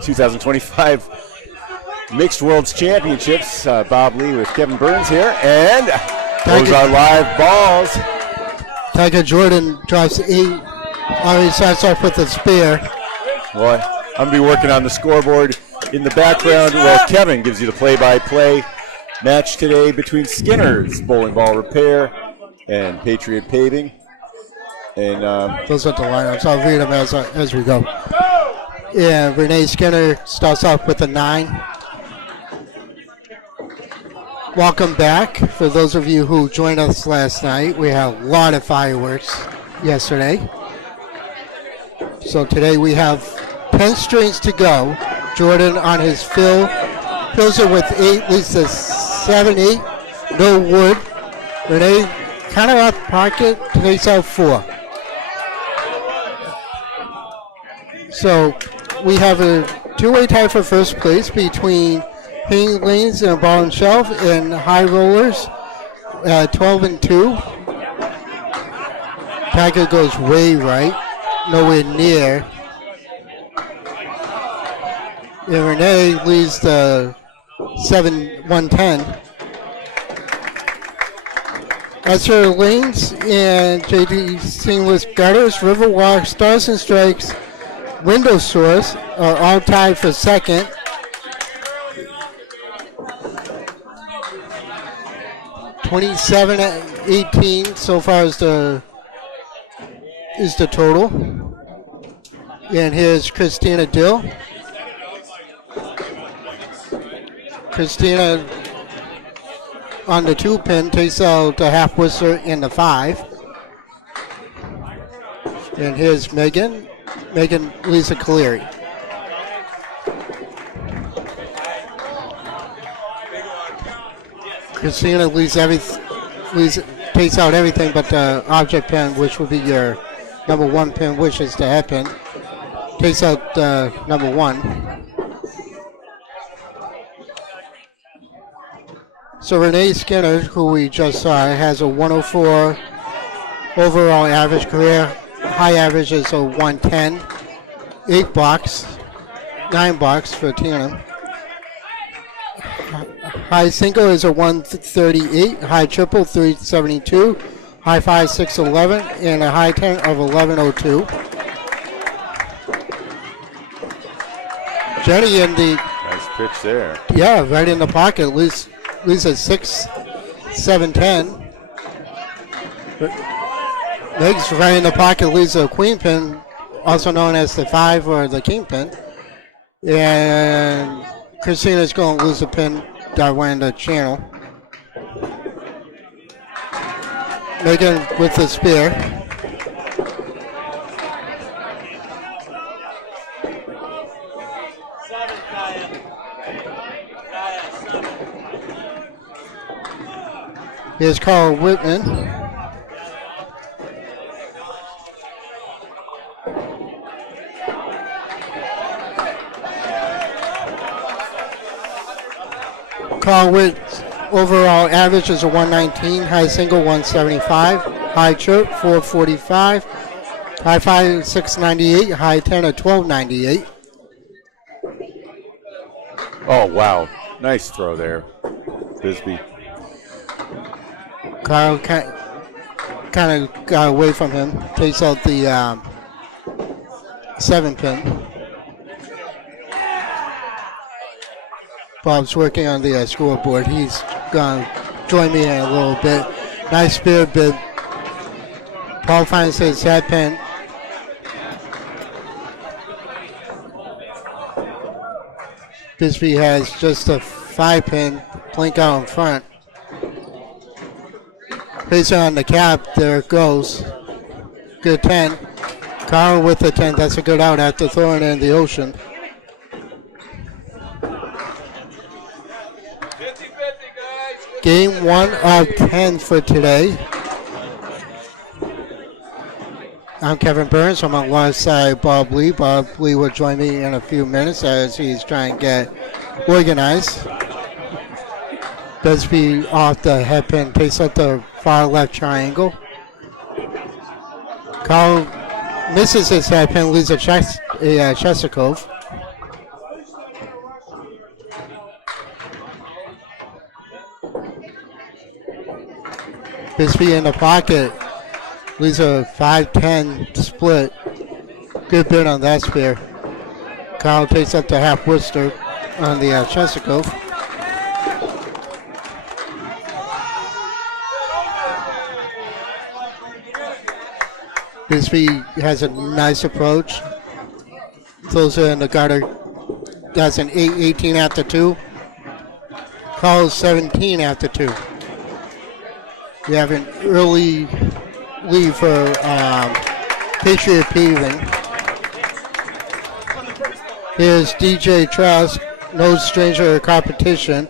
2025 Mixed Worlds Championships. Bob Lee with Kevin Burns here, and those are live balls. Tiger Jordan drives 8. Already starts off with a spear. Well, I'm going to be working on the scoreboard in the background. Well, Kevin gives you the play-by-play match today between Skinner's Bowling Ball Repair and Patriot Paving. And those are the lineups. I'll read them as we go. Yeah, Renee Skinner starts off with a 9. Welcome back. For those of you who joined us last night, we had a lot of fireworks yesterday. So today we have 10 strings to go. Jordan on his fill. Fills it with 8, leads to 7-8. No wood. Renee kind of off pocket, takes out 4. So we have a 2-way tie for first place between hanging lanes and a ball and shelf and high rollers at 12-2. Tiger goes way right, nowhere near. And Renee leads the 7-1-10. As for lanes and JD Seamless Gutters, Riverwalk, Stars and Strikes, Window Source are all tied for second. $27-18 so far is the total. And here's Christina Dill. Christina on the 2-pin takes out the half whistler in the 5. And here's Megan Lisa Caleri. Christina takes out everything but the object pin, which would be your number 1 pin, which is the head pin. Takes out number 1. So Renee Skinner, who we just saw, has a 104 overall average. Career high average is a 110. 8 bucks, 9 bucks for Tina. High single is a 138. High triple 372. High 5 611 and a high 10 of 1102. Jenny in the nice pitch there. Yeah, right in the pocket. Leads at 6-7-10. Meg's right in the pocket, leads a queen pin, also known as the 5 or the king pin. And Christina's going to lose a pin that went in the channel. Megan with the spear. Here's Carl Whitman. Carl Whit's overall average is a 119, high single 175, high chirp 445, high 5 698, high 10 at 1298. Oh, wow. Nice throw there, Bisbee. Kyle kind of got away from him. Takes out the 7-pin. Bob's working on the scoreboard. He's going to join me in a little bit. Nice spear bid. Paul finds his head pin. Bisbee has just a 5-pin. Blink out in front. Based on the cap, there it goes. Good 10. Carl with the 10. That's a good out after throwing it in the ocean. 50-50, guys. Game 1 of 10 for today. I'm Kevin Burns. I'm alongside Bob Lee. Bob Lee will join me in a few minutes as he's trying to get organized. Bisbee off the head pin, takes out the far left triangle. Carl misses his head pin, leaves a Chestercove. Bisbee in the pocket. Leads a 5-10 split. Good bit on that spear. Kyle takes up to half Worcester on the Chesapeake. Bisbee has a nice approach. Throws it in the gutter. That's an 8-18 after 2. Carl's 17 after 2. We have an early lead for Patriot Paving. Here's DJ Trask, no stranger to competition.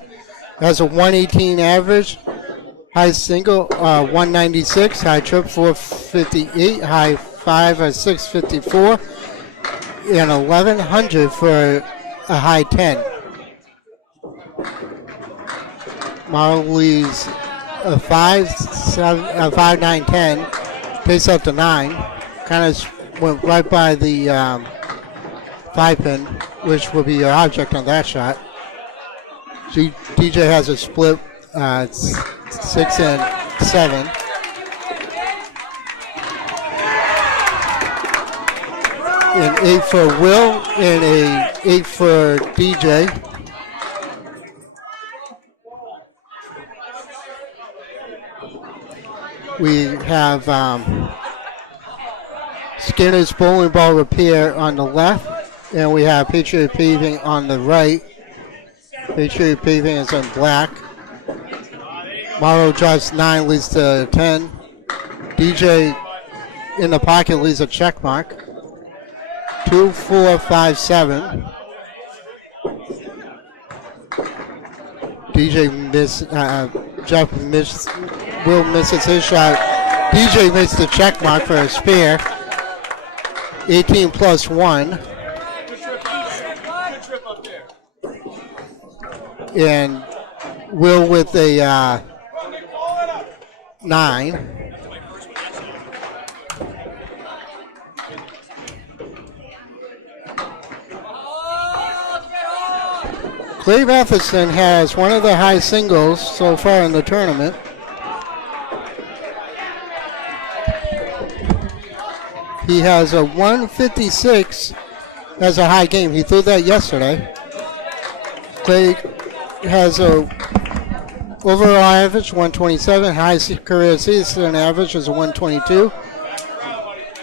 Has a 118 average. High single 196, high trip 458, high 5 654, and 1100 for a high 10. Marley's a 5 9 10, takes up to 9. Kind of went right by the 5 pin, which will be your object on that shot. DJ has a split 6 and 7. An 8 for Will and a 8 for DJ. We have Skinner's Bowling Ball Repair on the left, and we have Patriot Paving on the right. Patriot Paving is in black. Morrow drives 9, leads to 10. DJ in the pocket leads a check mark. 2, 4, 5, 7. Jeff Will misses his shot. DJ makes the check mark for a spare. 18 plus 1. And Will with a 9. Clay Matheson has one of the high singles so far in the tournament. He has a 156 as a high game. He threw that yesterday. Clay has a overall average 127. High career season average is a 122.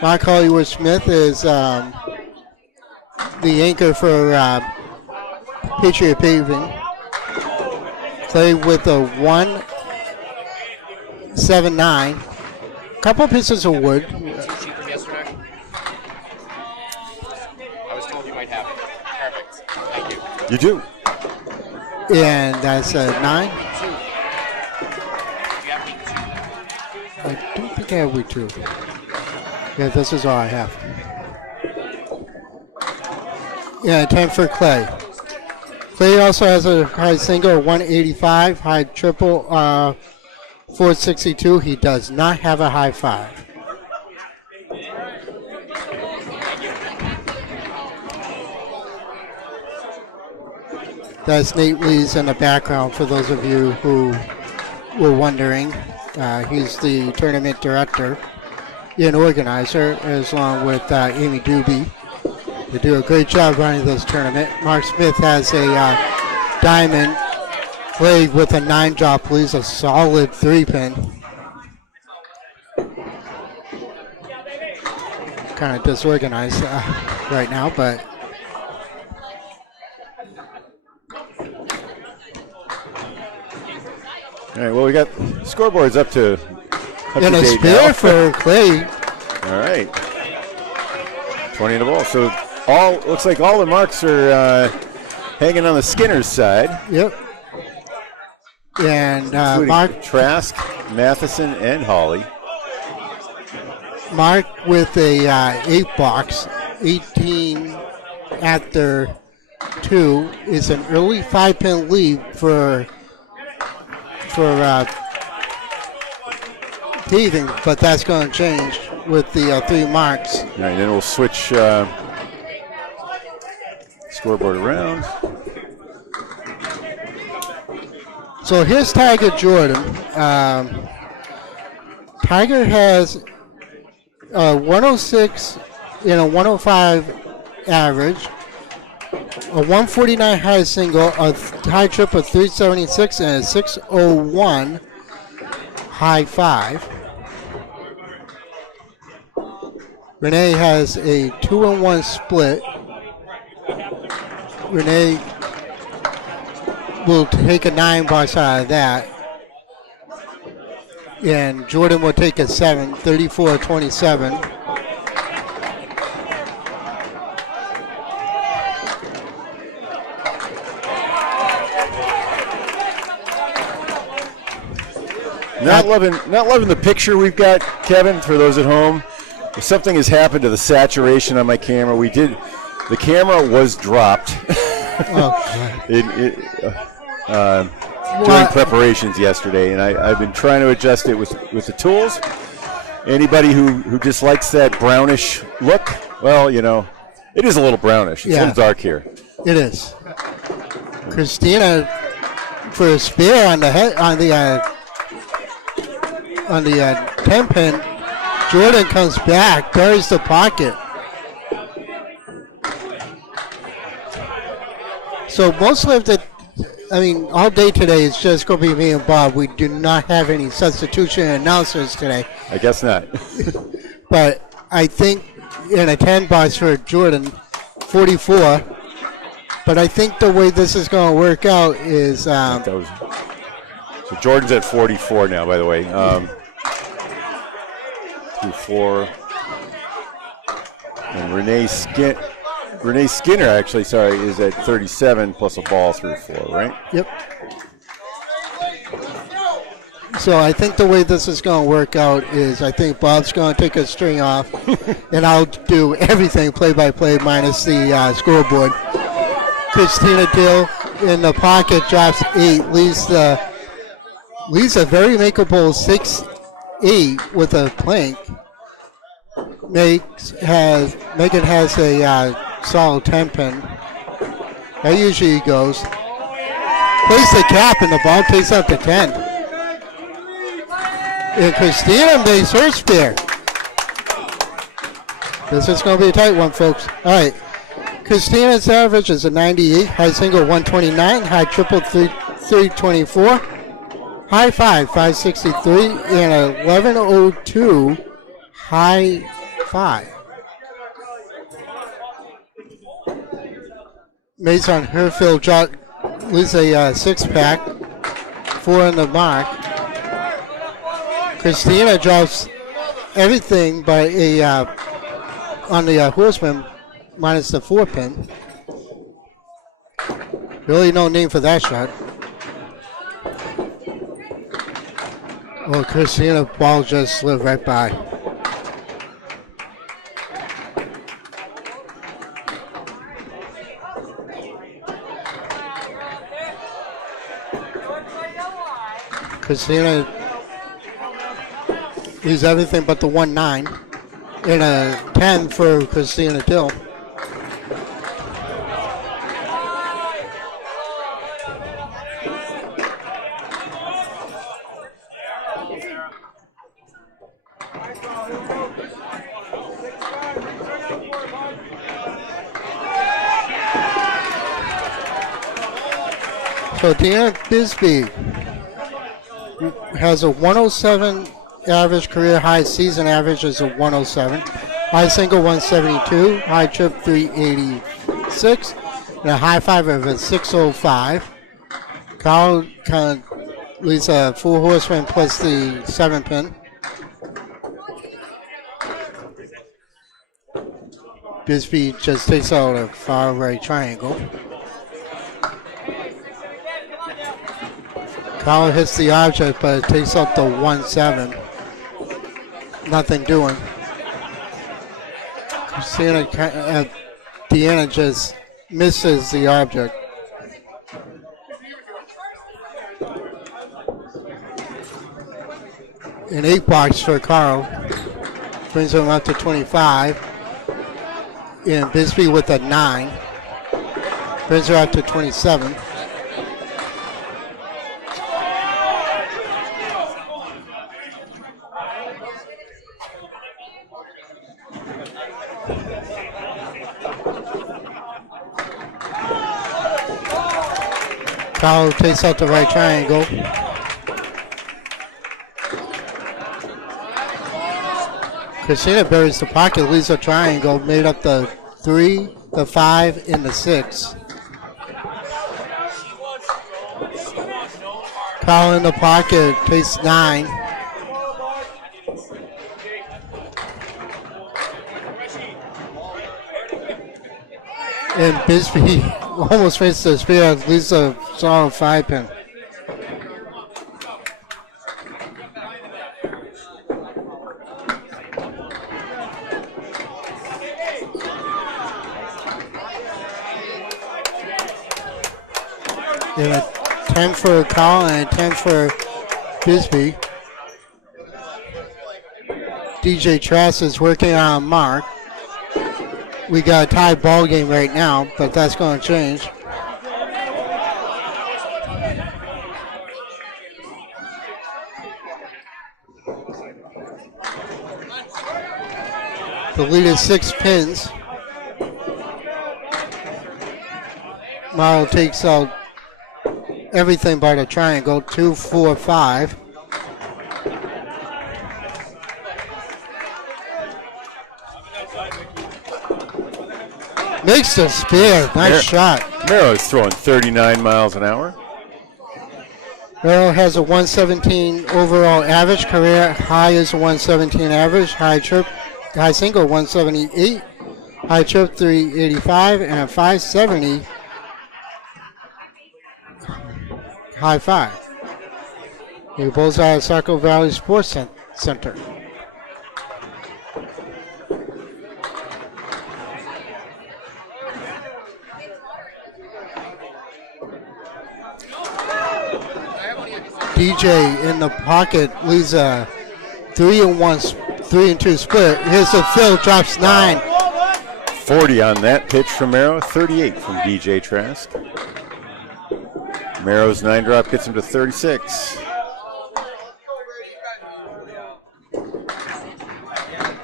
Mark Hollywood Smith is the anchor for Patriot Paving. Clay with a 179. Couple pieces of wood. Sheet from yesterday? I was told you might have it. Perfect. Thank you. You do. And that's a 9. I don't think I have week 2. Yeah, this is all I have. Yeah, 10 for Clay. Clay also has a high single, 185, high triple, 462. He does not have a high 5. That's Nate Lees in the background for those of you who were wondering. He's the tournament director and organizer, as along with Amy Doobie. They do a great job running this tournament. Mark Smith has a diamond. Clay with a 9 drop, please, a solid 3-pin. Kind of disorganized right now, but All right, well, we got scoreboards up to and a date spear now. for Clay. All right. 20 in the ball. So looks like all the marks are hanging on the Skinner's side. Yep. And including Mark Trask, Matheson, and Hawley. Mark with a 8 box, 18 after 2 is an early 5-pin lead for Paving, but that's going to change with the 3 marks. All right, then we'll switch scoreboard around. So here's Tiger Jordan. Tiger has a 106 and a 105 average, a 149 high single, a high triple 376, and a 601 high five. Renee has a 2-1 split. Renee will take a 9 box out of that. And Jordan will take a 7, 34-27. Not loving the picture we've got, Kevin, for those at home. If something has happened to the saturation on my camera, the camera was dropped during preparations yesterday, and I've been trying to adjust it with the tools. Anybody who dislikes that brownish look, well, it is a little brownish. It's a little dark here. It is. Christina for a spear on the head on the 10 pin. Jordan comes back, buries the pocket. So mostly all day today it's just going to be me and Bob. We do not have any substitution announcers today. I guess not. But I think in a 10 box for Jordan, 44. But I think the way this is going to work out is... so Jordan's at 44 now, by the way. 4. And Renee Skinner, actually, is at 37 plus a ball through 4, right? Yep. So I think the way this is going to work out is I think Bob's going to take a string off, and I'll do everything play-by-play minus the scoreboard. Christina Dill in the pocket drops 8, leaves a very makeable 6-8 with a plank. Megan has a solid 10 pin. That usually goes. Plays the cap and the ball takes up to 10. And Christina makes her spear. This is going to be a tight one, folks. All right. Christina's average is a 98, high single 129, high triple 324, high 563, and a 1102 high 5. Mason Herfield loses a 6-pack, 4 in the mark. Christina drops everything by on the horseman minus the 4 pin. Really no name for that shot. Well, Christina ball just slid right by. Christina leaves everything but the 1-9 and a 10 for Christina Dill. So Deanna Bisbee has a 107 average, career high season average is a 107. High single 172, high trip 386, and a high 5 of a 605. Kyle kind of leads a 4 horseman plus the 7 pin. Bisbee just takes out a far right triangle. Kyle hits the object, but it takes up the 1-7. Nothing doing. Deanna just misses the object. An 8 box for Carl. Brings him up to 25. And Bisbee with a 9. Brings her up to 27. Carl takes out the right triangle. Christina buries the pocket, leaves a triangle, made up the 3, the 5, and the 6. Carl in the pocket takes 9. And Bisbee almost faced the spear, leaves a solid 5-pin. And a 10 for Carl and a 10 for Bisbee. DJ Trask is working on Mark. We got a tied ball game right now, but that's going to change. The lead is 6 pins. Marl takes out everything by the triangle, 2, 4, 5. Makes the spear. Nice shot. Merrill is throwing 39 miles an hour. Merrill has a 117 overall average. Career high is a 117 average. High single 178. High trip 385 and a 570. High 5. He both out of Saco Valley Sports Center. DJ in the pocket leaves a 3-2 split. Here's the fill, drops 9. 40 on that pitch from Merrill, 38 from DJ Trask. Merrill's 9 drop gets him to 36.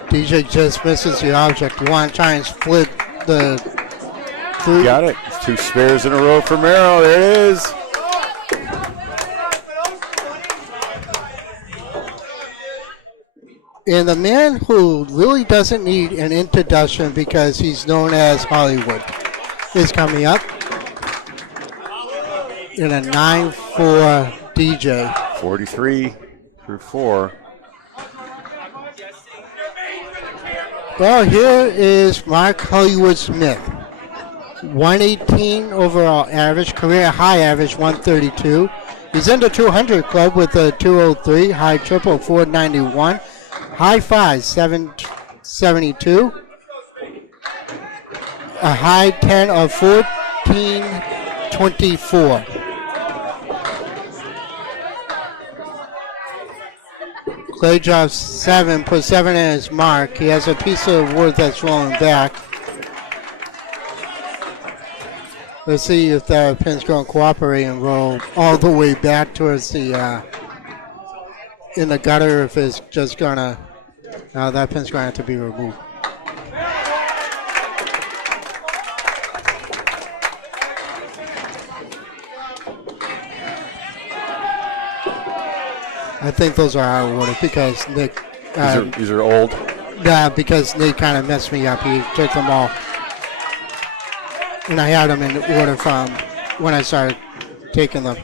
DJ just misses the object. You want to try and split the 3. Got it. 2 spares in a row for Merrill. There it is. And the man who really doesn't need an introduction because he's known as Hollywood is coming up in a 9-4 DJ. 43 through 4. Well, here is Mark Hollywood Smith. 118 overall average, career high average 132. He's in the 200 club with a 203, high triple 491. High 5, 772. A high 10 of 1424. Clay drops 7, puts 7 in his mark. He has a piece of wood that's rolling back. Let's see if the pin's going to cooperate and roll all the way back towards the in the gutter, if it's just going to. Now that pin's going to have to be removed. I think those are out of order because Nick. These are old. Yeah, because Nick kind of messed me up. He took them all. And I had them in order from when I started taking them.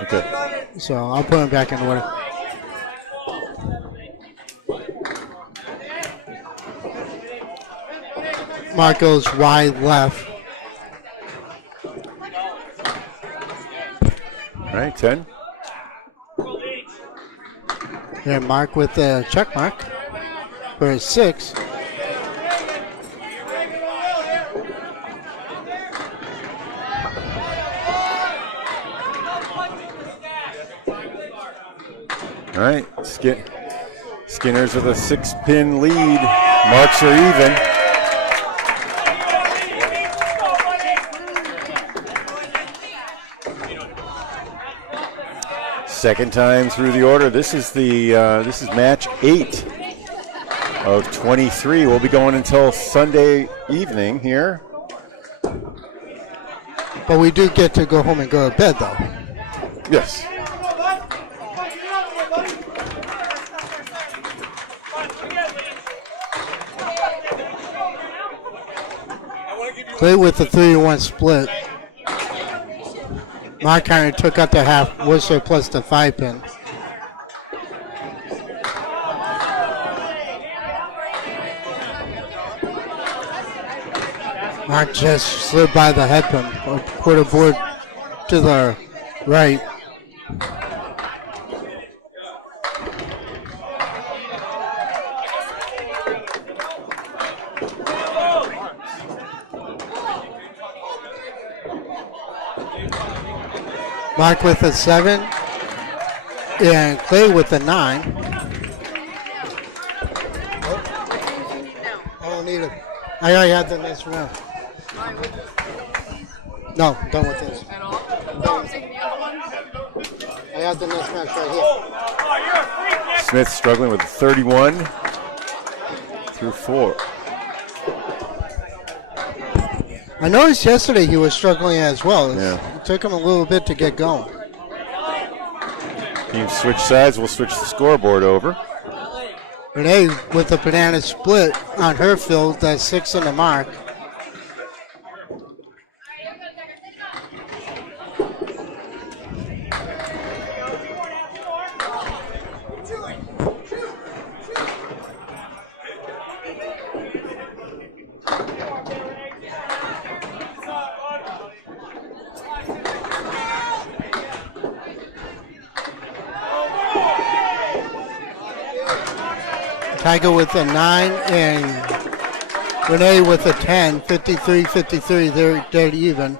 Okay. So I'll put them back in order. Mark goes wide left. All right, 10. And Mark with the check mark for his 6. All right, Skinner's with a 6-pin lead. Marks are even. Second time through the order. This is match 8 of 23. We'll be going until Sunday evening here. But we do get to go home and go to bed, though. Yes. Play with the 3-1 split. Mark kind of took out the half Worcester plus the 5-pin. Mark just slid by the head pin. Quarter board to the right. Mark with a 7 and Clay with a 9. I don't need it. I already had the next round. No, done with this. I have the next match right here. Smith struggling with 31 through 4. I noticed yesterday he was struggling as well. Yeah. It took him a little bit to get going. Teams switch sides. We'll switch the scoreboard over. Renee with the banana split on her field. That's 6 in the mark. Tiger with a 9 and Renee with a 10, 53-53. They're dead even.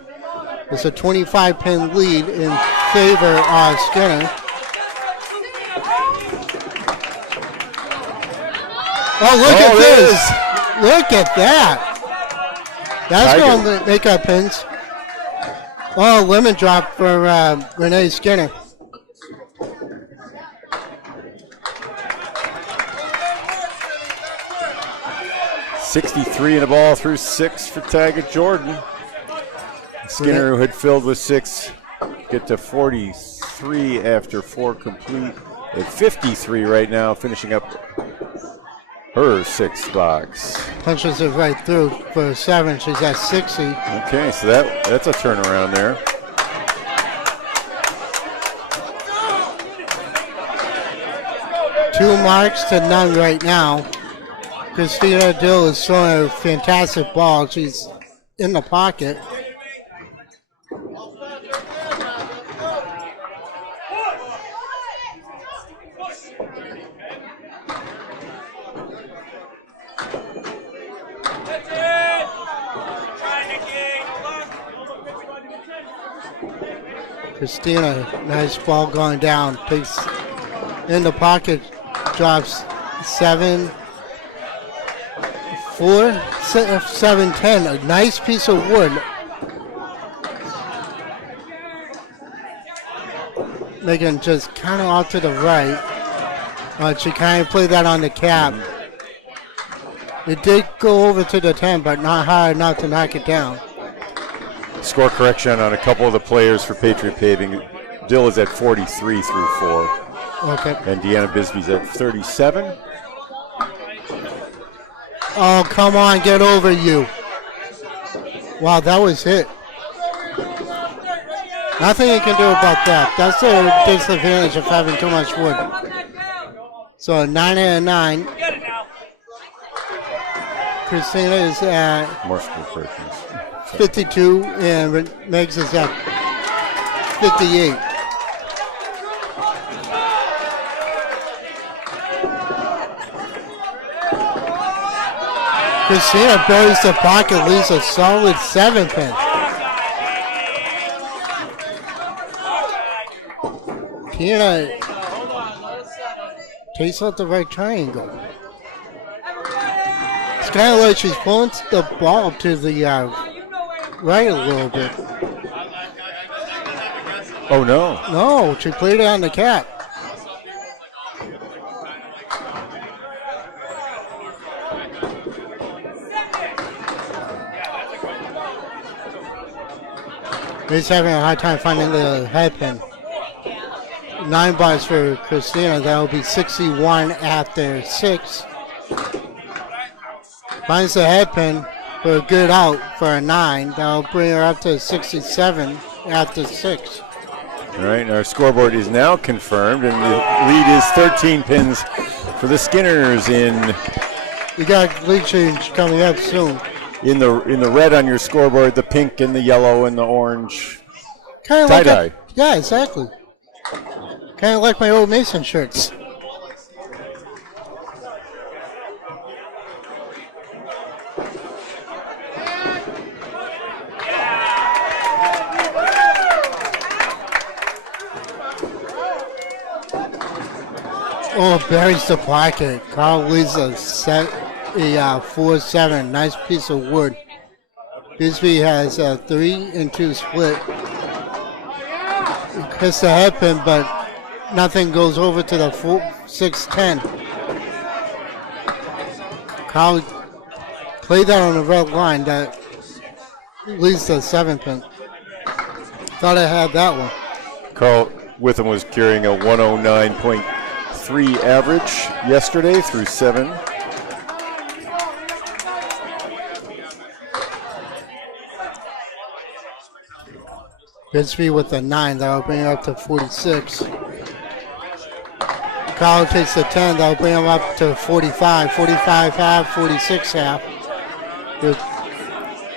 It's a 25-pin lead in favor of Skinner. Oh, look at this. Look at that. That's Tiger. going to make up pins. Oh, lemon drop for Renee Skinner. .63 in the ball through 6 for Taggart Jordan. Skinner, who had filled with 6, get to 43 after 4 complete. At 53 right now, finishing up her 6th box. Punches it right through for 7. She's at 60. Okay, so that's a turnaround there. Two marks to none right now. Christina Dill is throwing a fantastic ball. She's in the pocket. Christina, nice ball going down. Takes in the pocket, drops 7. 4, 7, 10. A nice piece of wood. Megan just kind of off to the right. She kind of played that on the cap. It did go over to the 10, but not high enough to knock it down. Score correction on a couple of the players for Patriot Paving. Dill is at 43 through 4. Okay. And Deanna Bisbee's at 37. Oh, come on, get over you. Wow, that was hit. Nothing you can do about that. That's the disadvantage of having too much wood. So a 9 and a 9. Christina is at More score corrections. 52 and Megs is at 58. Christina buries the pocket, leaves a solid 7-pin. Tina takes out the right triangle. It's kind of like she's pulling the ball to the right a little bit. Oh, no. No, she played it on the cap. He's having a hard time finding the headpin. 9 bars for Christina. That will be 61 after 6. Finds the headpin for a good out for a 9. That'll bring her up to 67 after 6. All right, and our scoreboard is now confirmed, and the lead is 13 pins for the Skinners You got lead change coming up soon. in the red on your scoreboard, the pink and the yellow and the orange. Kind of Tie-dye. Yeah, exactly. Kind of like my old Mason shirts. Oh, buries the pocket. Carl leads a 4-7. Nice piece of wood. Bisbee has a 3-2 split. Hits the headpin, but nothing goes over to the 6-10. Carl played that on the red line. That leads the 7-pin. Thought I had that one. Carl Witham was carrying a 109.3 average yesterday through 7. Bisbee with a 9, that'll bring him up to 46. Carl takes the 10, that'll bring him up to 45. 45 half, 46 half. The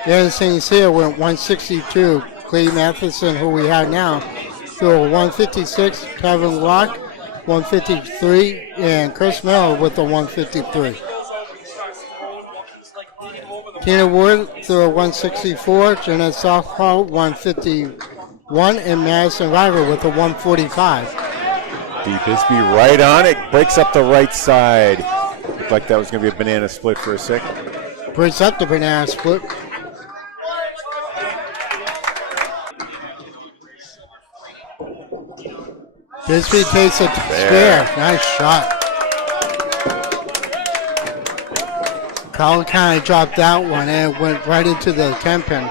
other things here went 162. Clay Matheson, who we have now, threw a 156. Kevin Locke, 153. And Chris Miller with a 153. Tina Wood threw a 164. Jeanette Southpaw, 151. And Madison River with a 145. Bisbee right on it, breaks up the right side. Looked like that was going to be a banana split for a second. Breaks up the banana split. Bisbee takes a spare. Nice shot. Carl kind of dropped that one and it went right into the 10-pin.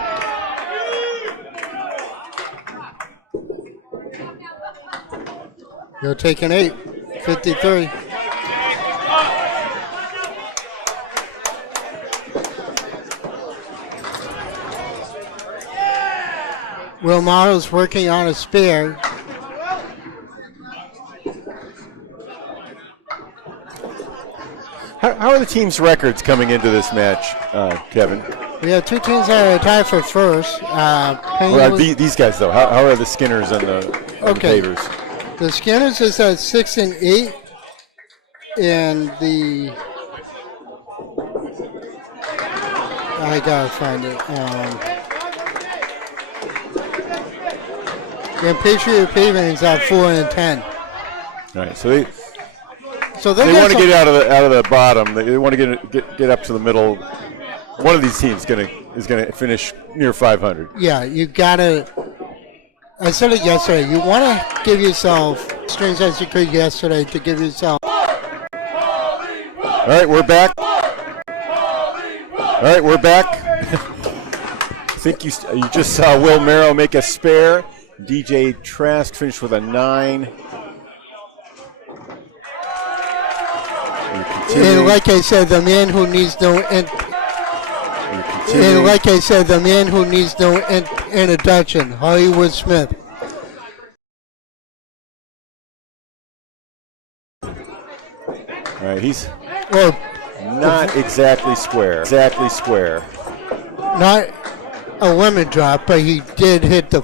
You'll take an 8. 53. Will Morrow's working on a spare. How are the team's records coming into this match, Kevin? We have 2 teams that are tied for first. These guys, though, how are the Skinners and the Pavers? The Skinners is at 6-8, and the I gotta find it. And Patriot Paving is at 4-10. All right, so they want to get out of the bottom. They want to get up to the middle. One of these teams is gonna finish near 500. Yeah, you gotta. I said it yesterday. You want to give yourself strings as you could yesterday to give yourself. All right, we're back. I think you just saw Will Merrow make a spare. DJ Trask finished with a 9. And like I said, the man who needs no introduction, Hollywood Smith. All right, he's not exactly square. Not a lemon drop, but he did hit the